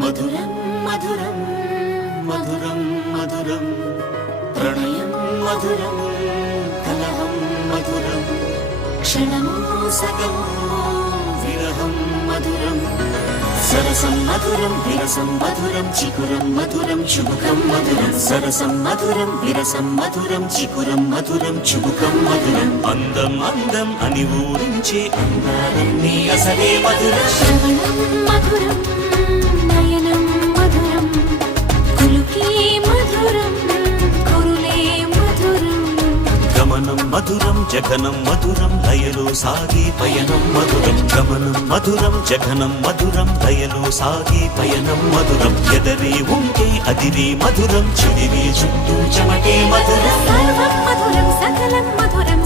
మధురం మధురం మధురం మధురం ప్రణయం మధురం కలహం మధురం క్షణము సగము విరహం మధురం సరసం మధురం విరసం మధురం చికురం మధురం చుబుకం మధురం సరసం మధురం విరసం మధురం చికురం మధురం చుబుకం మధురం అందం అందం అని ఊరించే అందాలన్నీ అసలే మధురం శ్రవణం మధురం నయనం మధురం కులుకే మధురం కురులే మధురం గమనం మధురం జగనం మధురం లయలో సాగే పయనం మధురం గమనం మధురం జగనం మధురం లయలో సాగే పయనం మధురం ఎదరే ఉంటే అదిరే మధురం చెదిరే చుట్టూ చెమటే మధురం సర్వం మధురం సకలం మధురం